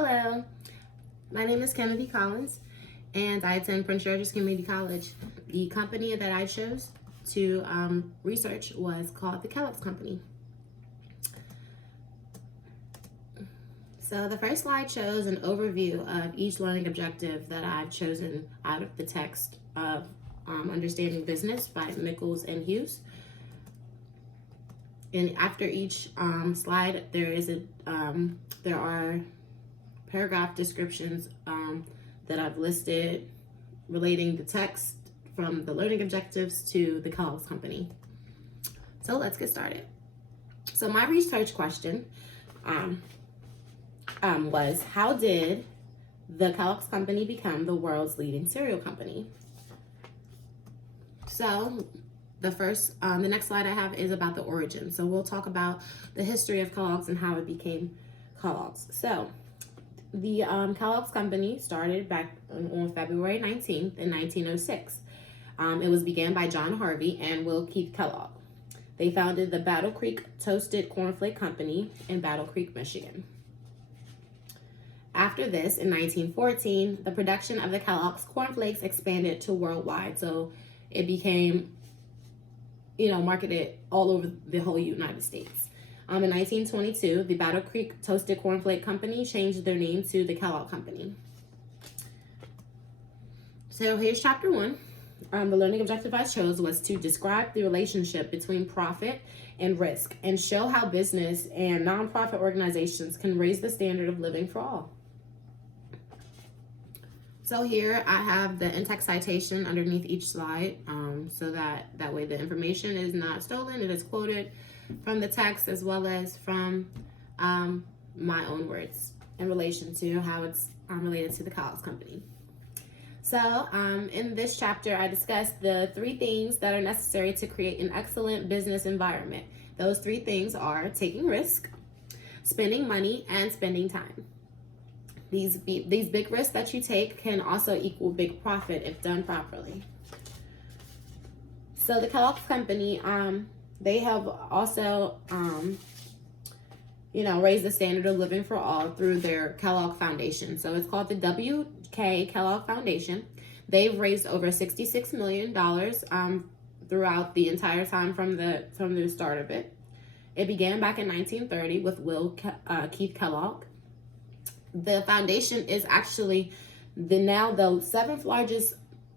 Hello, my name is Kennedy Collins, and I attend Prince George's Community College. The company that I chose to research was called the Kellogg's Company. So the first slide shows an overview of each learning objective that I've chosen out of the text of Understanding Business by Nichols and Hughes. And after each slide, there are paragraph descriptions that I've listed relating the text from the learning objectives to the Kellogg's Company. So let's get started. So my research question was, how did the Kellogg's Company become the world's leading cereal company? So the next slide I have is about the origin. So we'll talk about the history of Kellogg's and how it became Kellogg's. So the Kellogg's Company started back on February 19th in 1906. It was began by John Harvey and Will Keith Kellogg. They founded the Battle Creek Toasted Cornflake Company in Battle Creek, Michigan. After this, in 1914, the production of the Kellogg's cornflakes expanded to worldwide. So it became, marketed all over the whole United States. In 1922, the Battle Creek Toasted Cornflake Company changed their name to the Kellogg Company. So here's chapter 1. The learning objective I chose was to describe the relationship between profit and risk and show how business and nonprofit organizations can raise the standard of living for all. So here I have the in-text citation underneath each slide, so that way the information is not stolen. It is quoted from the text as well as from my own words in relation to how it's related to the Kellogg's Company. So in this chapter, I discussed the 3 things that are necessary to create an excellent business environment. Those 3 things are taking risk, spending money, and spending time. These big risks that you take can also equal big profit if done properly. So the Kellogg's Company, they have also, raised the standard of living for all through their Kellogg Foundation. So it's called the W.K. Kellogg Foundation. They've raised over $66 million throughout the entire time from the start of it. It began back in 1930 with Will Keith Kellogg. The foundation is actually the 7th largest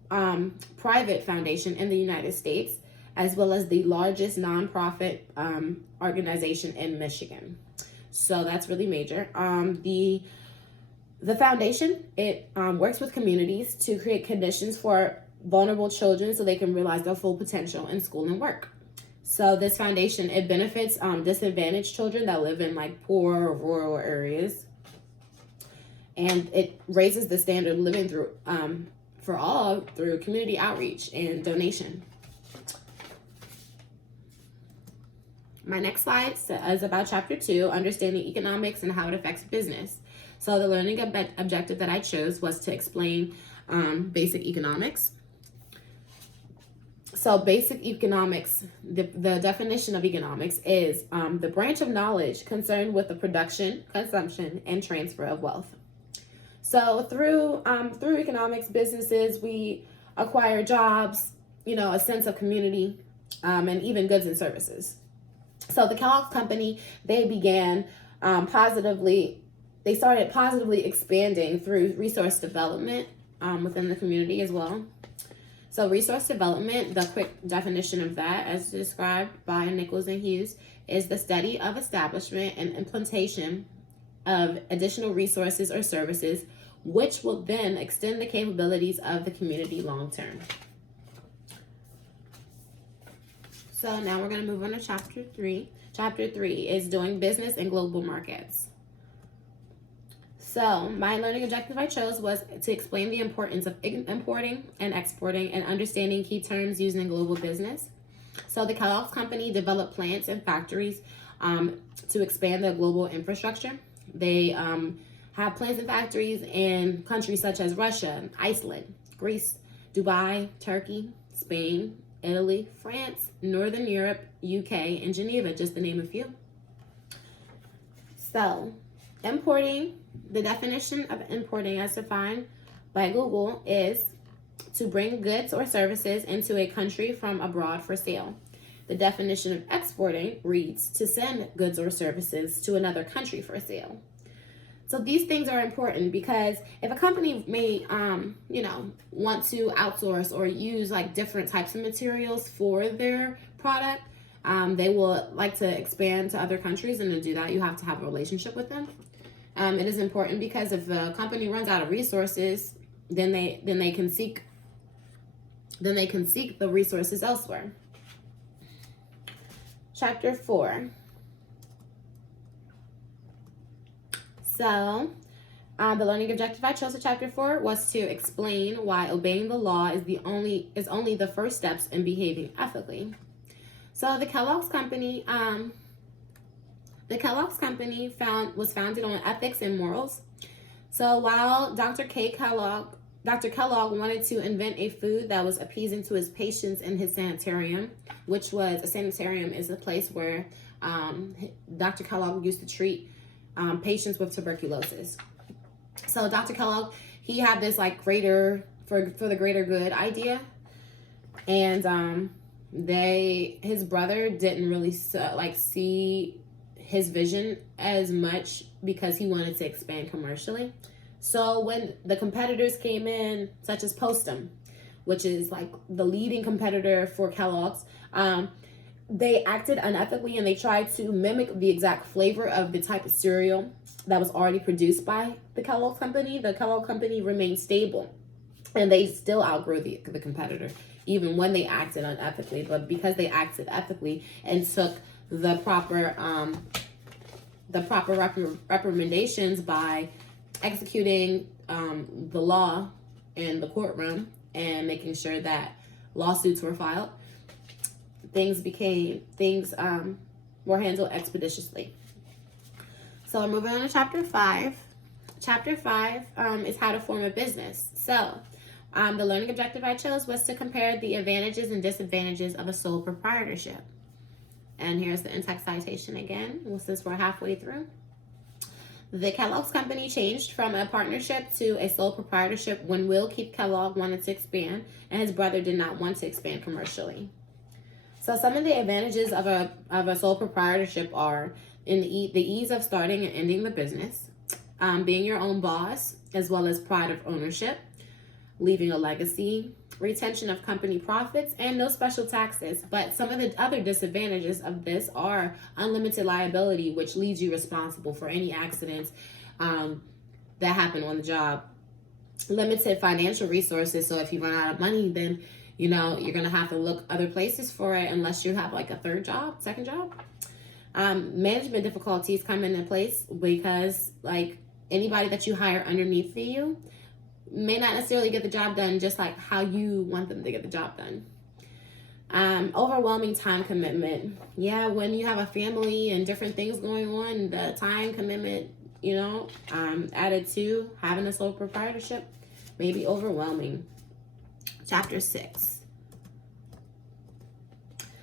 private foundation in the United States, as well as the largest nonprofit organization in Michigan. So that's really major. The foundation, it works with communities to create conditions for vulnerable children so they can realize their full potential in school and work. So this foundation, it benefits disadvantaged children that live in poor or rural areas. And it raises the standard of living for all through community outreach and donation. My next slide is about chapter 2, understanding economics and how it affects business. So the learning objective that I chose was to explain basic economics. So basic economics, the definition of economics is the branch of knowledge concerned with the production, consumption, and transfer of wealth. So through economics, businesses, we acquire jobs, a sense of community, and even goods and services. So the Kellogg's Company, they started positively expanding through resource development within the community as well. So resource development, the quick definition of that, as described by Nichols and Hughes, is the study of establishment and implementation of additional resources or services, which will then extend the capabilities of the community long term. So now we're going to move on to chapter 3. Chapter 3 is doing business in global markets. So my learning objective I chose was to explain the importance of importing and exporting and understanding key terms used in global business. So the Kellogg's Company developed plants and factories to expand their global infrastructure. They have plants and factories in countries such as Russia, Iceland, Greece, Dubai, Turkey, Spain, Italy, France, Northern Europe, UK, and Geneva, just to name a few. So Importing, the definition of importing as defined by Google is to bring goods or services into a country from abroad for sale. The definition of exporting reads to send goods or services to another country for sale. So these things are important because if a company may, want to outsource or use like different types of materials for their product, they will like to expand to other countries, and to do that, you have to have a relationship with them. It is important because if the company runs out of resources, then they can seek the resources elsewhere. Chapter 4. So, the learning objective I chose for chapter 4 was to explain why obeying the law is only the first steps in behaving ethically. So the Kellogg's company was founded on ethics and morals. So while Dr. Kellogg wanted to invent a food that was appeasing to his patients in his sanitarium, which was a sanitarium is a place where Dr. Kellogg used to treat patients with tuberculosis. So Dr. Kellogg, he had this like greater for the greater good idea, and his brother didn't really see his vision as much because he wanted to expand commercially. So when the competitors came in, such as Postum, which is like the leading competitor for Kellogg's, they acted unethically and they tried to mimic the exact flavor of the type of cereal that was already produced by the Kellogg company. The Kellogg company remained stable and they still outgrew the competitor, even when they acted unethically. But because they acted ethically and took the proper recommendations by executing the law in the courtroom and making sure that lawsuits were filed, things were handled expeditiously. So moving on to chapter 5. Chapter 5 is how to form a business. So the learning objective I chose was to compare the advantages and disadvantages of a sole proprietorship. And here's the in-text citation again, since we're halfway through. The Kellogg's company changed from a partnership to a sole proprietorship when Will Keith Kellogg wanted to expand and his brother did not want to expand commercially. So some of the advantages of a sole proprietorship are the ease of starting and ending the business, being your own boss, as well as pride of ownership, leaving a legacy, retention of company profits, and no special taxes. But some of the other disadvantages of this are unlimited liability, which leaves you responsible for any accidents that happen on the job. Limited financial resources, so if you run out of money, then you're going to have to look other places for it unless you have like a second job. Management difficulties come into place because like anybody that you hire underneath you may not necessarily get the job done just like how you want them to get the job done. Overwhelming time commitment. Yeah, when you have a family and different things going on, the time commitment, added to having a sole proprietorship may be overwhelming. Chapter 6.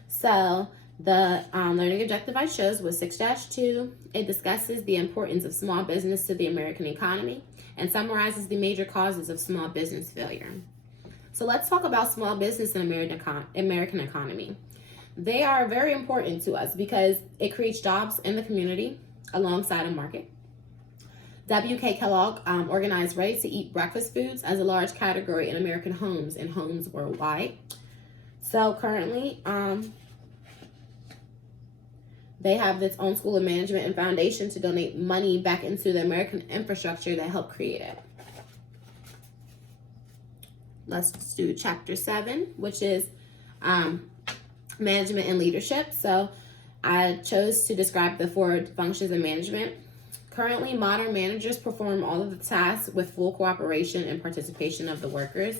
So the learning objective I chose was 6-2. It discusses the importance of small business to the American economy and summarizes the major causes of small business failure. So let's talk about small business in American economy. They are very important to us because it creates jobs in the community alongside a market. W.K. Kellogg organized ready-to-eat breakfast foods as a large category in American homes and homes worldwide. So currently, they have its own school of management and foundation to donate money back into the American infrastructure that helped create it. Let's do chapter 7, which is management and leadership. So I chose to describe the 4 functions of management. Currently, modern managers perform all of the tasks with full cooperation and participation of the workers.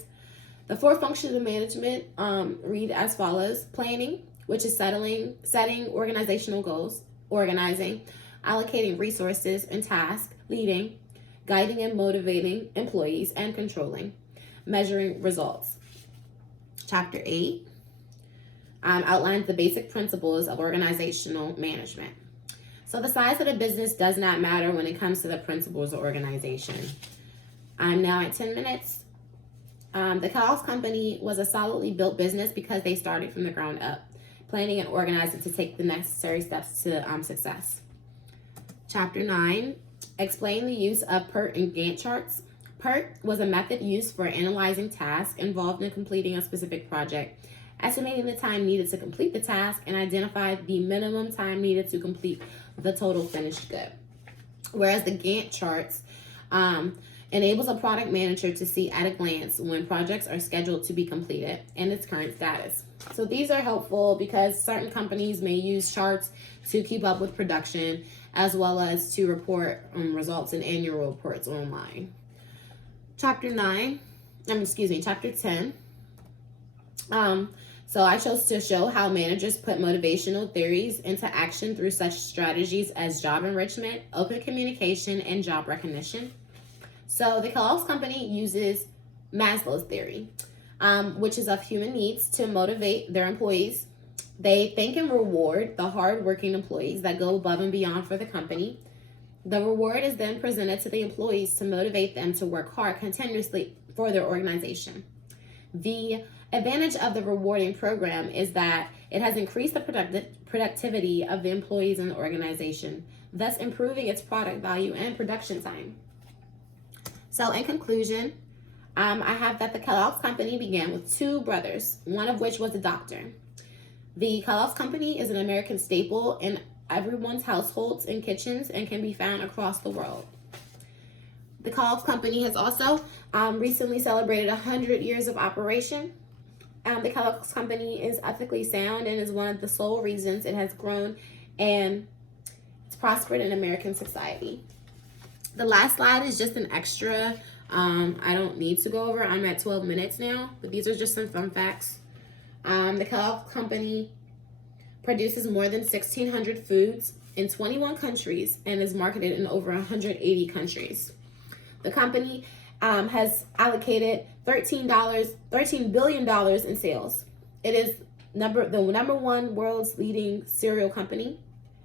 The 4 functions of management read as follows: planning, which is setting organizational goals, organizing, allocating resources and tasks, leading, guiding and motivating employees, and controlling, measuring results. Chapter 8 outlines the basic principles of organizational management. So the size of the business does not matter when it comes to the principles of organization. I'm now at 10 minutes. The Kellogg Company was a solidly built business because they started from the ground up, planning and organizing to take the necessary steps to success. Chapter 9, explain the use of PERT and Gantt charts. PERT was a method used for analyzing tasks involved in completing a specific project, estimating the time needed to complete the task, and identify the minimum time needed to complete the total finished good. Whereas the Gantt charts enables a product manager to see at a glance when projects are scheduled to be completed and its current status. So these are helpful because certain companies may use charts to keep up with production as well as to report results in annual reports online. Chapter 10. So I chose to show how managers put motivational theories into action through such strategies as job enrichment, open communication, and job recognition. So the Kellogg Company uses Maslow's theory, which is of human needs to motivate their employees. They thank and reward the hardworking employees that go above and beyond for the company. The reward is then presented to the employees to motivate them to work hard continuously for their organization. The advantage of the rewarding program is that it has increased the productivity of the employees in the organization, thus improving its product value and production time. So in conclusion, I have that the Kellogg Company began with two brothers, one of which was a doctor. The Kellogg Company is an American staple in everyone's households and kitchens and can be found across the world. The Kellogg Company has also recently celebrated 100 years of operation. The Kellogg Company is ethically sound and is one of the sole reasons it has grown and it's prospered in American society. The last slide is just an extra. I don't need to go over. I'm at 12 minutes now, but these are just some fun facts. The Kellogg Company produces more than 1,600 foods in 21 countries and is marketed in over 180 countries. The company has allocated $13 billion in sales. It is the number one world's leading cereal company.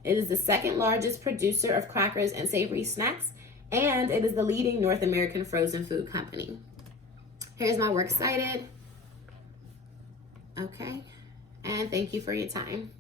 It is the second largest producer of crackers and savory snacks, and it is the leading North American frozen food company. Here's my works cited. Okay, and thank you for your time.